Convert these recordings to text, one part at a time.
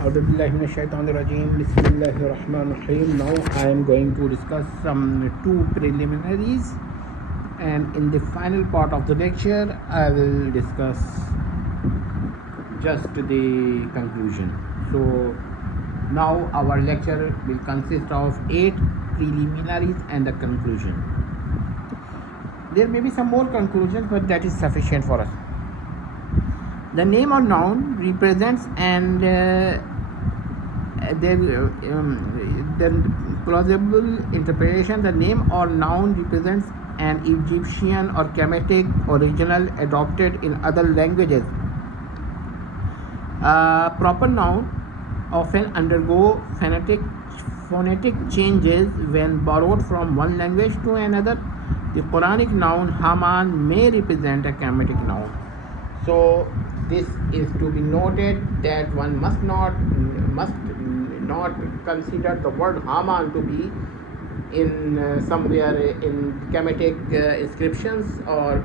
Bismillahirrahmanirrahim. Now I am going to discuss some two preliminaries, and in the final part of the lecture I will discuss just the conclusion. So now our lecture will consist of 8 preliminaries and a conclusion. There may be some more conclusions, but that is sufficient for us. The name or noun represents and the plausible interpretation. The name or noun represents an Egyptian or Kemetic original adopted in other languages. Proper noun often undergo phonetic changes when borrowed from one language to another. The Qur'anic noun Haman may represent a Kemetic noun. So this is to be noted that one must not consider the word Haman to be in somewhere in Kemetic inscriptions or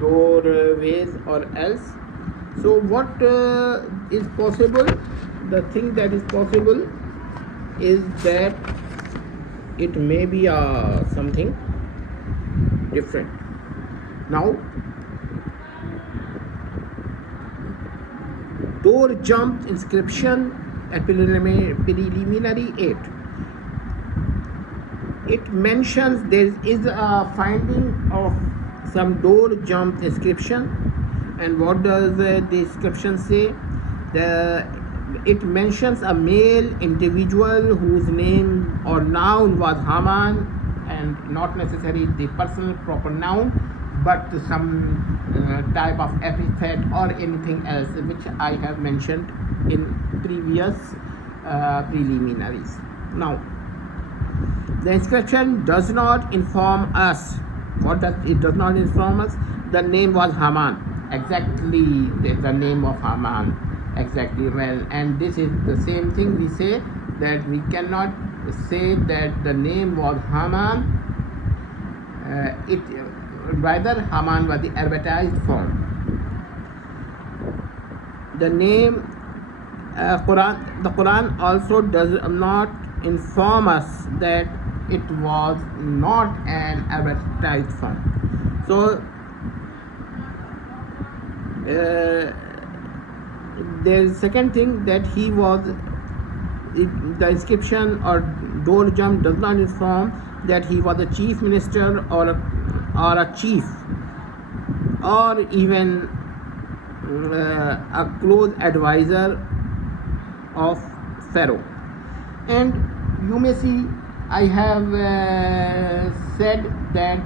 doorways or else. So what is possible? The thing that is possible is that it may be something different. Now, door jump inscription at preliminary 8. It mentions there is a finding of some door jump inscription, and what does the inscription say? It mentions a male individual whose name or noun was Haman, and not necessarily the personal proper noun, but some type of epithet or anything else which I have mentioned in previous preliminaries. Now, the inscription does not inform us. What does it does not inform us? The name was Haman. Exactly, the name of Haman. Exactly. Well, and this is the same thing we say, that we cannot say that the name was Haman. Rather, Haman was the Arabised form. The name the Quran also does not inform us that it was not an Arabised form. So the second thing that he was, the inscription or door jump does not inform that he was a chief minister or a chief, or even a close advisor of Pharaoh. And you may see, I have said that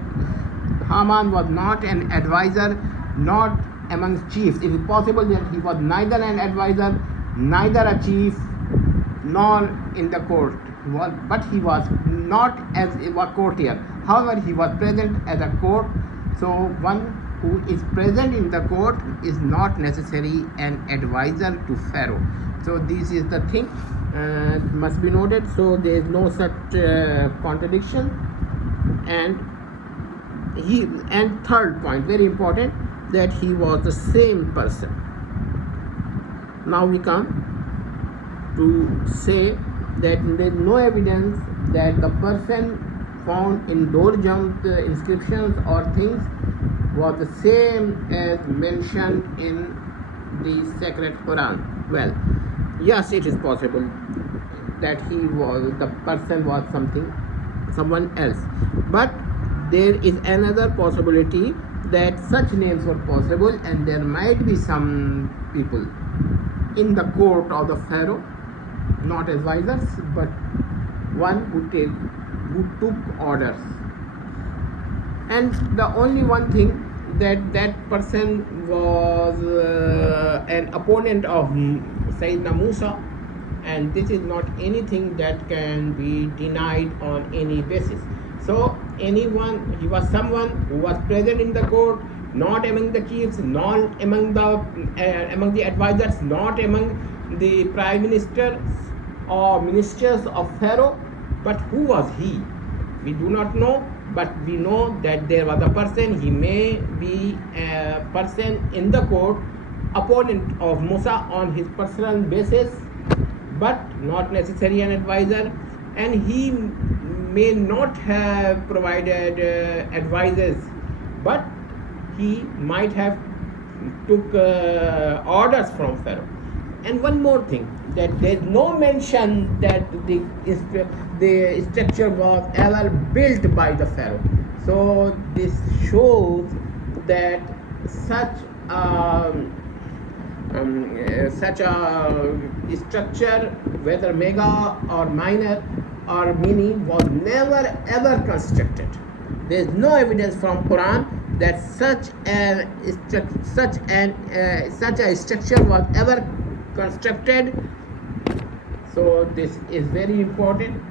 Haman was not an advisor, not amongst chiefs. It is possible that he was neither an advisor, neither a chief, nor in the court. But he was not as a courtier. However, he was present as a court. So one who is present in the court is not necessarily an advisor to Pharaoh. So this is the thing must be noted. So there is no such contradiction. And third point, very important, that he was the same person. Now we come to say that there is no evidence that the person found in door jump inscriptions or things was the same as mentioned in the sacred Quran. Well, yes, it is possible that the person was someone else, but there is another possibility that such names were possible, and there might be some people in the court of the Pharaoh, not advisors, but one who took orders. And the only one thing, that person was an opponent of Sayyidina Musa, and this is not anything that can be denied on any basis. So he was someone who was present in the court, not among the chiefs, not among the advisors, not among the prime ministers or ministers of Pharaoh. But who was he? We do not know, but we know that there was a person. He may be a person in the court opponent of Musa on his personal basis, but not necessarily an advisor, and he may not have provided advices, but he might have took orders from Pharaoh. And one more thing, that there is no mention that the structure was ever built by the Pharaoh. So this shows that such such a structure, whether mega or minor or mini, was never ever constructed. There is no evidence from Quran that such a structure was ever constructed. So this is very important,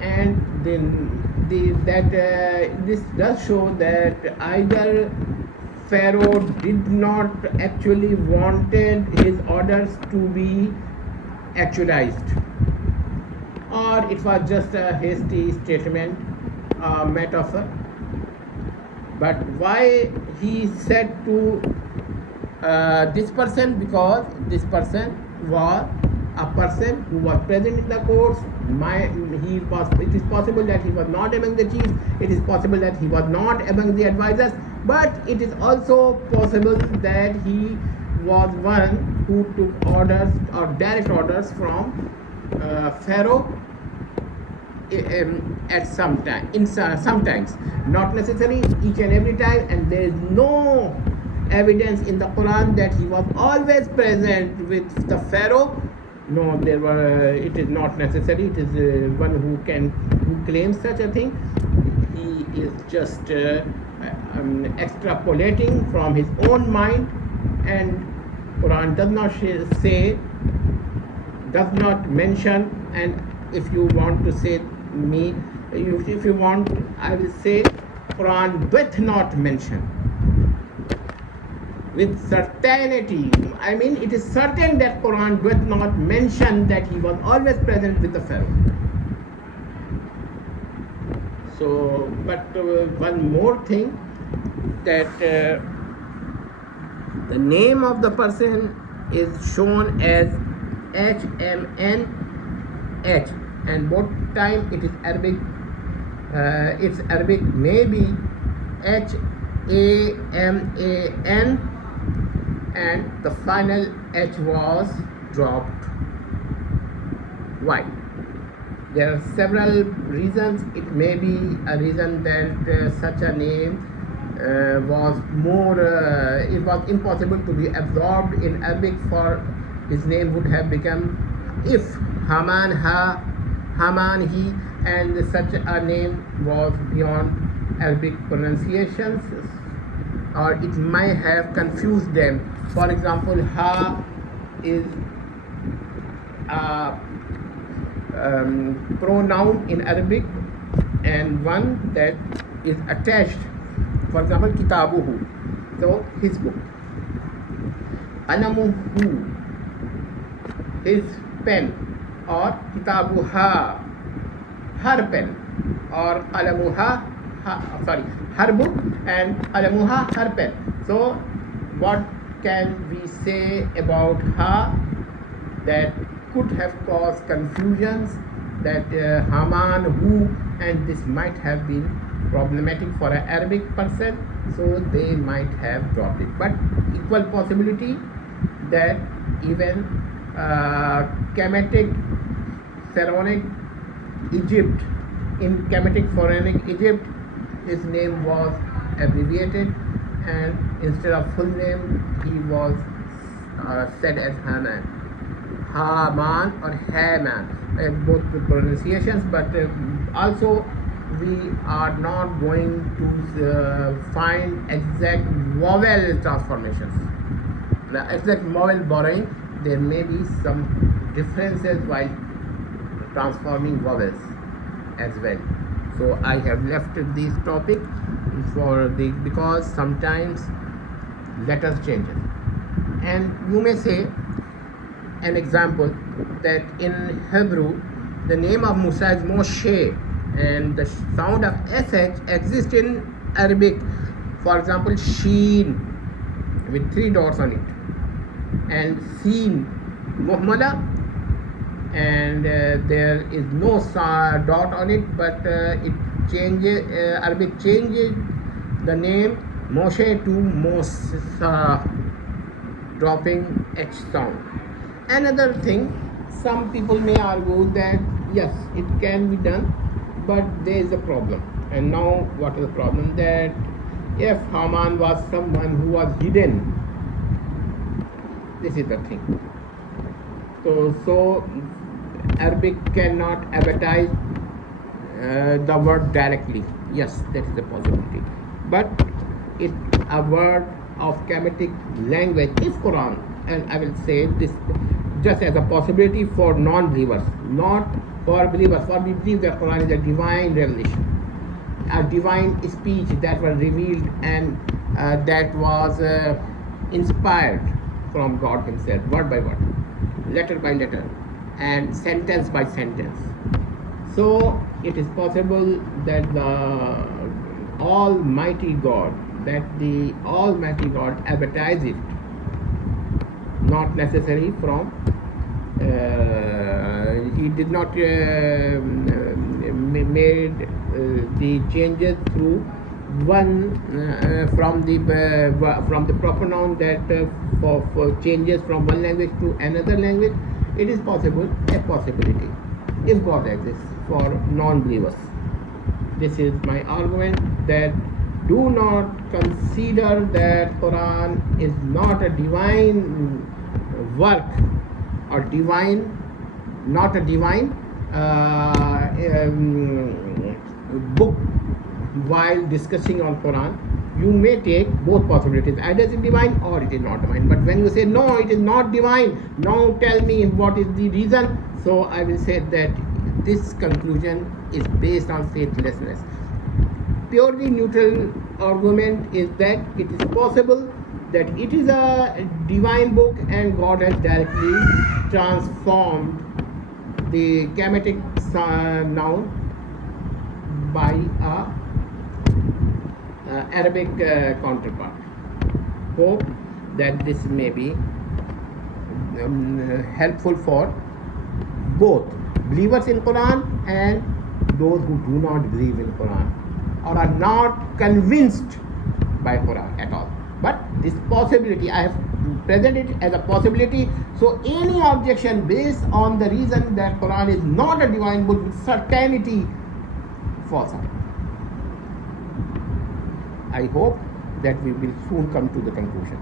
and this does show that either Pharaoh did not actually wanted his orders to be actualized, or it was just a hasty statement, metaphor. But why he said to this person? Because this person was a person who was present in the courts. It is possible that he was not among the chiefs. It is possible that he was not among the advisors. But it is also possible that he was one who took orders or direct orders from Pharaoh at some time, sometimes, not necessarily each and every time. And there is no evidence in the Quran that he was always present with the Pharaoh. No, it is not necessary. It is one who claims such a thing. He is just extrapolating from his own mind, and Quran does not mention. And if you want to say me, if you want, I will say Quran doth not mention with certainty. I mean, it is certain that Quran doth not mention that he was always present with the Pharaoh. So, but one more thing, that the name of the person is shown as HMNH, and both time it is Arabic. Its Arabic may be HAMAN, and the final H was dropped. Why? There are several reasons. It may be a reason that such a name was it was impossible to be absorbed in Arabic, for his name would have become if Haman Haman he, and such a name was beyond Arabic pronunciations, or it might have confused them. For example, Ha is a pronoun in Arabic, and one that is attached. For example, Kitabuhu, so his book. Qalamuhu, his pen, or Kitabuha, her pen, or Qalamuha, her book, and Qalamuha, her pen. So what can we say about Ha that could have caused confusions, that Haman, who, and this might have been problematic for an Arabic person, so they might have dropped it. But equal possibility that even Kemetic Pharaonic Egypt, in Kemetic Pharaonic Egypt, his name was abbreviated, and instead of full name he was said as Haman or Haman, both the pronunciations. But also we are not going to find exact vowel transformations. The exact vowel borrowing, there may be some differences while transforming vowels as well. So I have left this topic because sometimes letters changes, and you may say an example that in Hebrew the name of Musa is Moshe, and the sound of sh exists in Arabic. For example, Sheen with 3 dots on it. and Seen Muhammada, and there is no dot on it, but it changes, Arabic changes the name Moshe to Mosa, dropping H sound. Another thing, some people may argue that yes, it can be done, but there is a problem. And now what is the problem? That if Haman was someone who was hidden, this is the thing. So Arabic cannot advertise the word directly. Yes, that is a possibility. But it's a word of Kemetic language. If Quran, and I will say this just as a possibility for non-believers, not for believers. For we believe that Quran is a divine revelation, a divine speech that was revealed and that was inspired from God Himself, word by word, letter by letter, and sentence by sentence. So it is possible that the Almighty God, advertise it, not necessary from, He did not made the changes through one from the proper noun that for changes from one language to another language. It is possible, a possibility, if God exists for non-believers. This is my argument, that do not consider that Quran is not a divine work or not a divine book. While discussing on Quran, you may take both possibilities, either it is divine or it is not divine. But when you say no, it is not divine, now tell me what is the reason. So I will say that this conclusion is based on faithlessness. Purely neutral argument is that it is possible that it is a divine book and God has directly transformed the Kemetic noun by a Arabic counterpart. Hope that this may be helpful for both believers in Quran and those who do not believe in Quran or are not convinced by Quran at all. But this possibility, I have presented it as a possibility. So any objection based on the reason that Quran is not a divine book with certainty falls out. I hope that we will soon come to the conclusion.